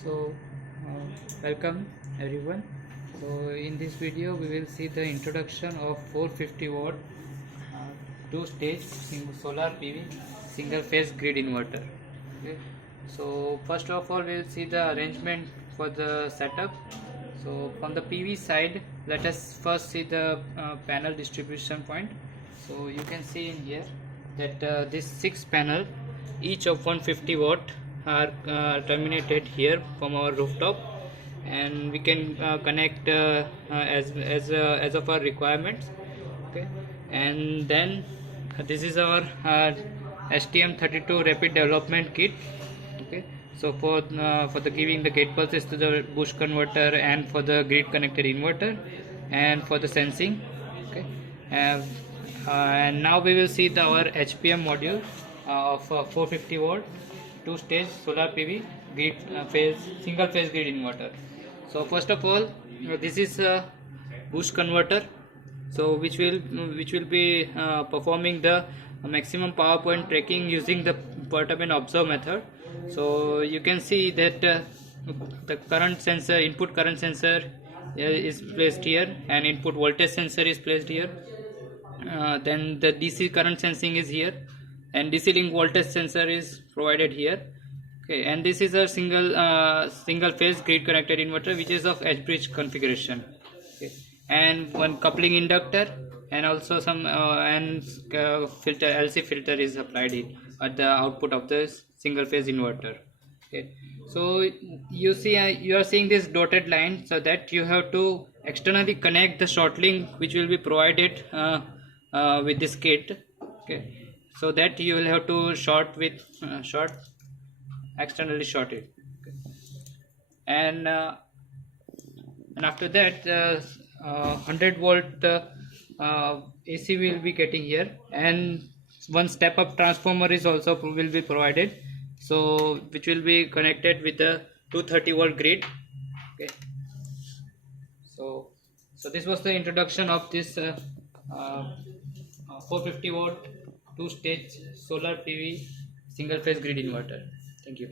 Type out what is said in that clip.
So welcome everyone. So in this video we will see the introduction of 450 watt two stage solar PV single phase grid inverter. Okay. So first of all we will see the arrangement for the setup. So from the PV side, let us first see the panel distribution point. So you can see in here that this 6 panel, each of 150 watt, are terminated here from our rooftop, and we can connect as of our requirements. Okay, and then this is our STM32 rapid development kit. Okay, so for the giving the gate pulses to the boost converter, and for the grid connected inverter, and for the sensing. Okay, and now we will see our HPM module of 450 watt two stage solar PV grid phase single phase grid inverter. So first of all, this is a boost converter, so which will be performing the maximum power point tracking using the perturb and observe method. So you can see that the current sensor, input current sensor is placed here, and input voltage sensor is placed here. Then the DC current sensing is here, and DC link voltage sensor is provided here. Okay, and this is a single phase grid connected inverter which is of edge bridge configuration. Okay, and one coupling inductor, and also some filter, LC filter is applied at the output of the single phase inverter. Okay, so you see you are seeing this dotted line, so that you have to externally connect the short link which will be provided with this kit. Okay, so that you will have to externally short it. Okay. And after that 100 volt AC will be getting here, and one step up transformer is also will be provided, so which will be connected with the 230 volt grid. Okay, so this was the introduction of this 450 watt two stage solar PV single phase grid inverter. Thank you.